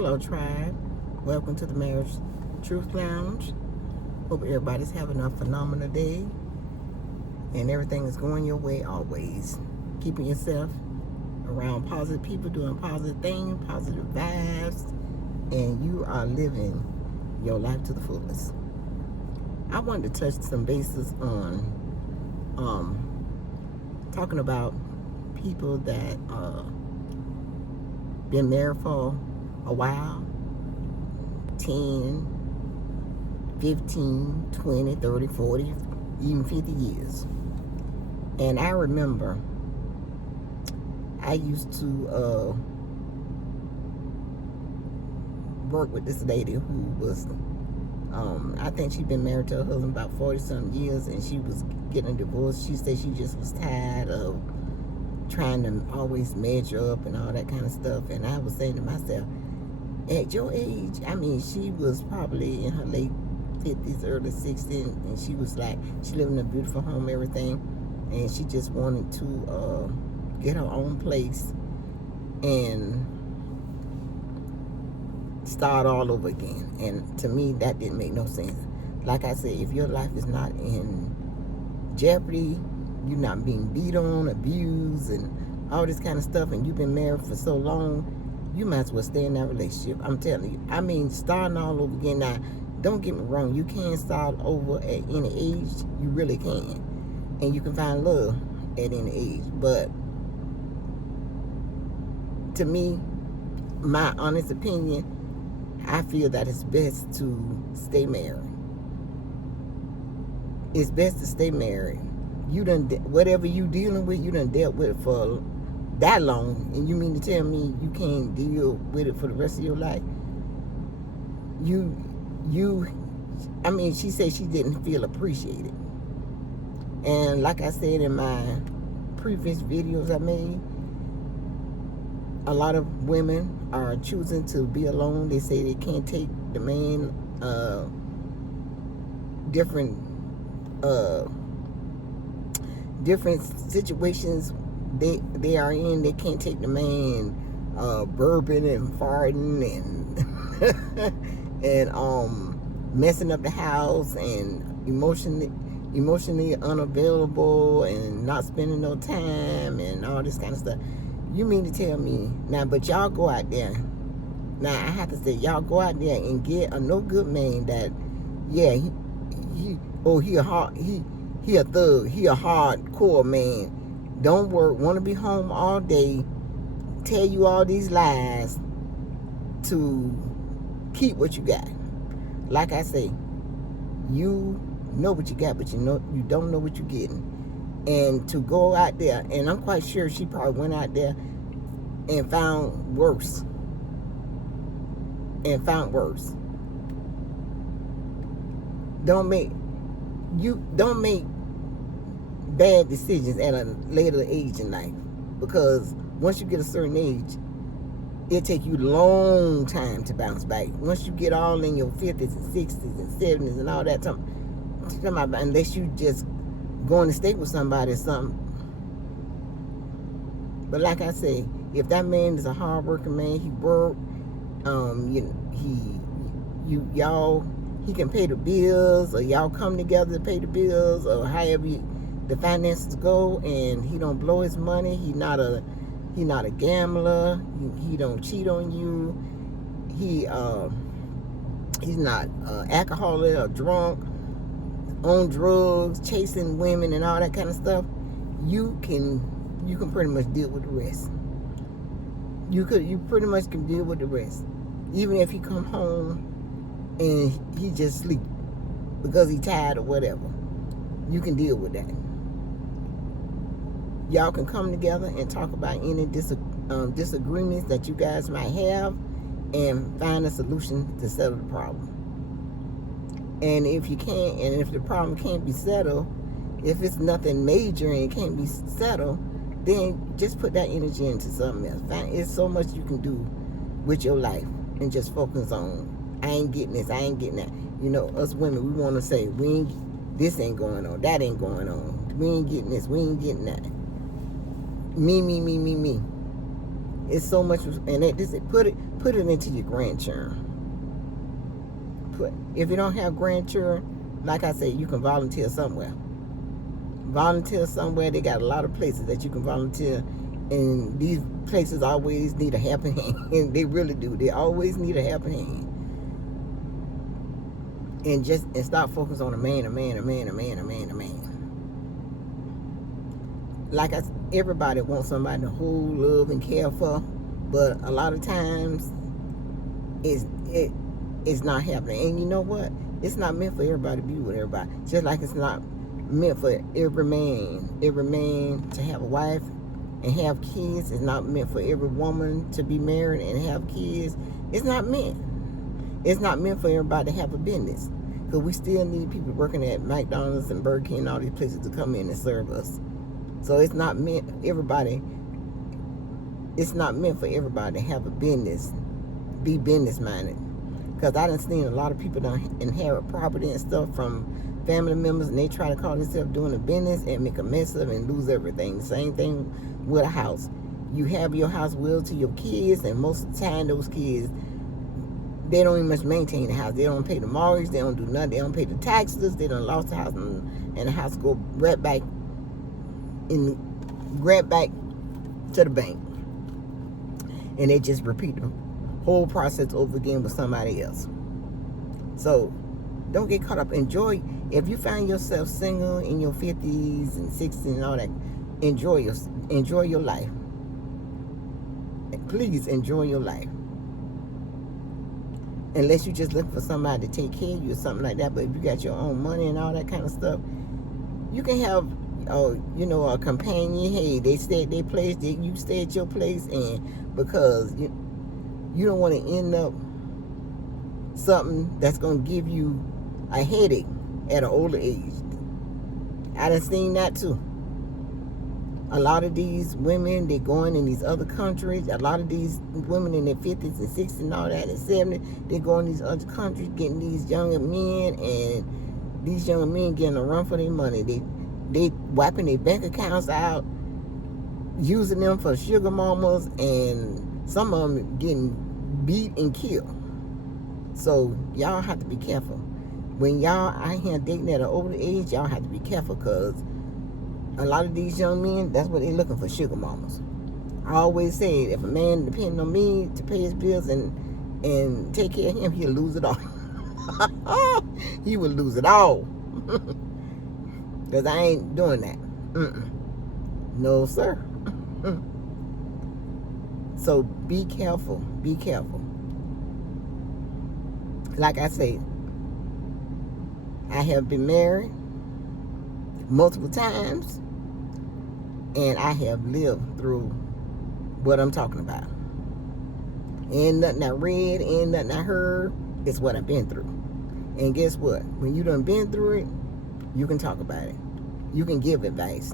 Hello, tribe. Welcome to the Marriage Truth Lounge. Hope everybody's having a phenomenal day and everything is going your way always. Keeping yourself around positive people, doing positive things, positive vibes, and you are living your life to the fullest. I wanted to touch some bases on talking about people that been married for a while, 10, 15, 20, 30, 40, even 50 years. And I remember I used to work with this lady who was, I think she'd been married to her husband about 40-something years, and she was getting a divorce. She said she just was tired of trying to always measure up and all that kind of stuff. And I was saying to myself, at your age, I mean, she was probably in her late 50s, early 60s, and she was like, she lived in a beautiful home, everything, and she just wanted to get her own place and start all over again. And to me, that didn't make no sense. Like I said, if your life is not in jeopardy, you're not being beat on, abused, and all this kind of stuff, and you've been married for so long, you might as well stay in that relationship. I'm telling you. I mean, starting all over again. Now, don't get me wrong. You can start over at any age. You really can. And you can find love at any age. But to me, my honest opinion, I feel that it's best to stay married. It's best to stay married. You done, whatever you dealing with, you done dealt with it for that long, and you mean to tell me you can't deal with it for the rest of your life? I mean, she said she didn't feel appreciated. And like I said in my previous videos I made, a lot of women are choosing to be alone. They say they can't take the man, different situations they are in. They can't take the man bourbon and farting and and messing up the house and emotionally unavailable and not spending no time and all this kind of stuff. You mean to tell me now? But y'all go out there. Now I have to say, y'all go out there and get a no good man that, yeah, he a thug, he a hardcore man. Don't work, want to be home all day, tell you all these lies to keep what you got. Like I say, you know what you got, but you don't know what you're getting. And to go out there, and I'm quite sure she probably went out there and found worse. Don't make bad decisions at a later age in life, because once you get a certain age, it take you a long time to bounce back. Once you get all in your 50s and 60s and 70s and all that time, unless you just going to stay with somebody or something. But like I say, if that man is a hard-working man, he work, he can pay the bills, or y'all come together to pay the bills, or however the finances go, and he don't blow his money. He not a gambler. He don't cheat on you. He's not alcoholic or drunk, on drugs, chasing women and all that kind of stuff. You can pretty much deal with the rest. You pretty much can deal with the rest. Even if he come home and he just sleep because he tired or whatever, you can deal with that. Y'all can come together and talk about any disagreements that you guys might have and find a solution to settle the problem. And if you can't, and if the problem can't be settled, if it's nothing major and it can't be settled, then just put that energy into something else. It's so much you can do with your life, and just focus on, I ain't getting this, I ain't getting that. You know, us women, we want to say, this ain't going on, that ain't going on. We ain't getting this, we ain't getting that. Me. It's so much, and put it into your grandchildren. If you don't have grandchildren, like I said, you can volunteer somewhere. Volunteer somewhere. They got a lot of places that you can volunteer, and these places always need a helping hand. They really do. They always need a helping hand. And stop focusing on a man. Like everybody wants somebody to hold, love, and care for, but a lot of times it's not happening. And you know what? It's not meant for everybody to be with everybody. Just like it's not meant for every man to have a wife and have kids. It's not meant for every woman to be married and have kids. It's not meant. It's not meant for everybody to have a business. Because we still need people working at McDonald's and Burger King and all these places to come in and serve us. So it's not meant for everybody to have a business, be business minded. Because I done seen a lot of people done inherit property and stuff from family members, and they try to call themselves doing a business and make a mess of it and lose everything. Same thing with a house. You have your house willed to your kids, and most of the time those kids, they don't even much maintain the house. They don't pay the mortgage. They don't do nothing. They don't pay the taxes. They done lost the house, and the house go right back to the bank. And they just repeat the whole process over again with somebody else. So don't get caught up. Enjoy. If you find yourself single in your 50s and 60s and all that, enjoy your life. Please enjoy your life. Unless you just looking for somebody to take care of you or something like that. But if you got your own money and all that kind of stuff, you can have, a companion. Hey, they stay at their place, you stay at your place, and because you don't want to end up something that's going to give you a headache at an older age. I done seen that too. A lot of these women, they going in these other countries. A lot of these women in their 50s and 60s and all that, and 70s, they go in these other countries getting these younger men, and these younger men getting a run for their money. They wiping their bank accounts out, using them for sugar mamas, and some of them getting beat and killed. So y'all have to be careful. When y'all out here dating at an older age, y'all have to be careful, because a lot of these young men, that's what they're looking for, sugar mamas. I always say, if a man depends on me to pay his bills and take care of him, he'll lose it all. He will lose it all. Because I ain't doing that. No, sir. So be careful. Be careful. Like I say, I have been married multiple times, and I have lived through what I'm talking about. Ain't nothing I read, ain't nothing I heard. It's what I've been through. And guess what? When you done been through it, you can talk about it. You can give advice.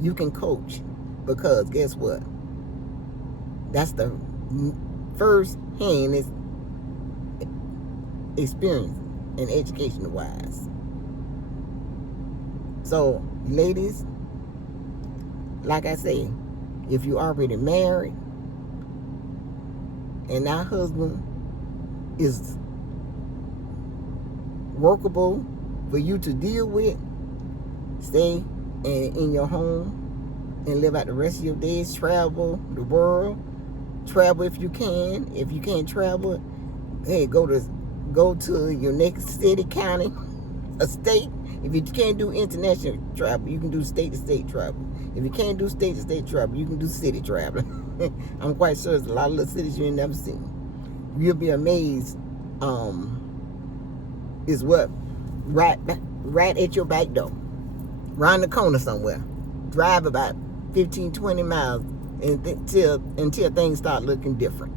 You can coach. Because guess what? That's the first hand experience and education wise. So, ladies, like I say, if you already married and that husband is workable for you to deal with, stay in your home and live out the rest of your days. Travel the world. Travel if you can. If you can't travel, hey, go to your next city, county, a state. If you can't do international travel, you can do state-to-state travel. If you can't do state-to-state travel, you can do city travel. I'm quite sure there's a lot of little cities you ain't never seen. You'll be amazed. Is what right at your back door, round the corner somewhere. Drive about 15, 20 miles until things start looking different.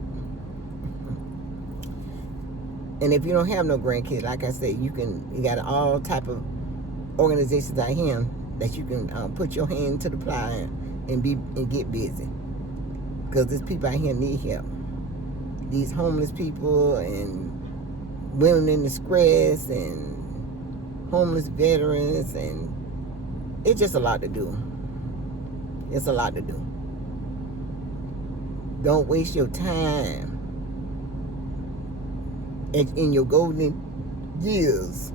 And if you don't have no grandkids, like I said, you got all type of organizations out here that you can put your hand to the plow and get busy. Because there's people out here need help. These homeless people and women in distress and homeless veterans, and it's just a lot to do. It's a lot to do. Don't waste your time in your golden years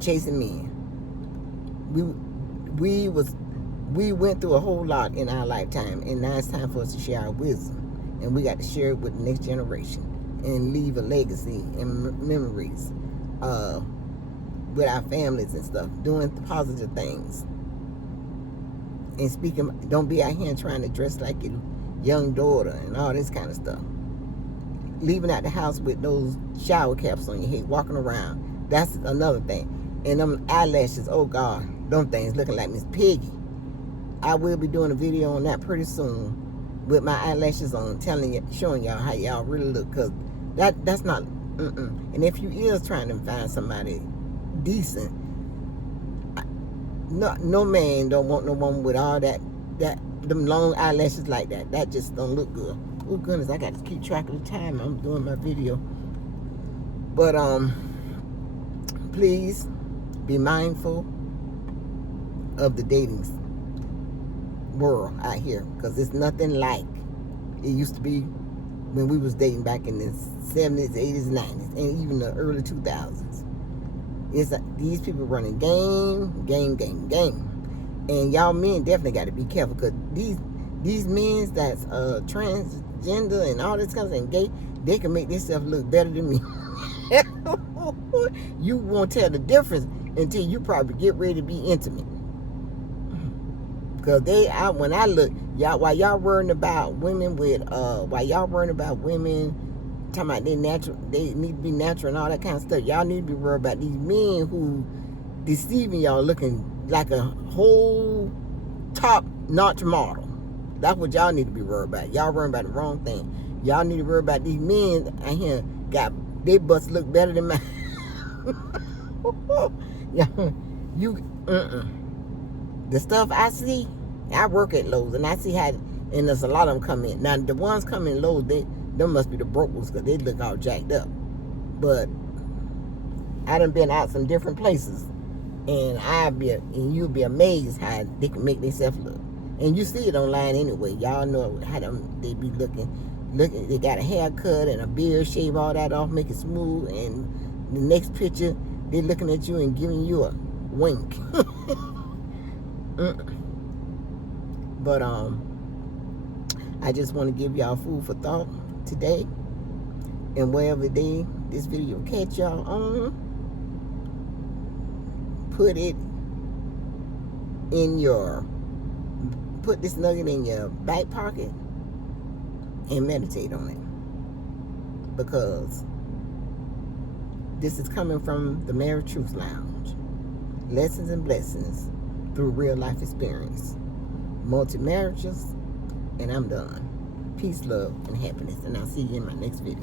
chasing men. We went through a whole lot in our lifetime, and now it's time for us to share our wisdom, and we got to share it with the next generation and leave a legacy and memories with our families and stuff, doing positive things and speaking. Don't be out here trying to dress like your young daughter and all this kind of stuff. Leaving out the house with those shower caps on your head, walking around. That's another thing. And them eyelashes, oh God, them things looking like Miss Piggy. I will be doing a video on that pretty soon with my eyelashes on, showing y'all how y'all really look, because that's not, And if you is trying to find somebody decent, no man don't want no woman with all them long eyelashes like that. That just don't look good. Oh goodness, I got to keep track of the time I'm doing my video. But please be mindful of the dating world out here, because it's nothing like it used to be when we was dating back in the 70s, 80s, 90s, and even the early 2000s. It's these people running game, and y'all men definitely got to be careful, because these men that's transgender and all this kind of thing, gay, they can make themselves look better than me. You won't tell the difference until you probably get ready to be intimate. Because when I look, while y'all worrying about women talking about they need to be natural and all that kind of stuff, y'all need to be worried about these men who deceiving y'all, looking like a whole top-notch model. That's what y'all need to be worried about. Y'all worrying about the wrong thing. Y'all need to worry about these men out here got their butts look better than mine. The stuff I see, I work at Lowe's, and I see how, and there's a lot of them come in. Now, the ones come in Lowe's, them must be the broke ones, because they look all jacked up. But I done been out some different places, and you'll be amazed how they can make themselves look. And you see it online anyway. Y'all know how they be looking. They got a haircut and a beard, shave all that off, make it smooth, and the next picture, they looking at you and giving you a wink. But I just want to give y'all food for thought today, and wherever day this video catch y'all on, put this nugget in your back pocket and meditate on it, because this is coming from the Married Truth Lounge. Lessons and blessings through real life experience. Multi-marriages, and I'm done. Peace, love, and happiness, and I'll see you in my next video.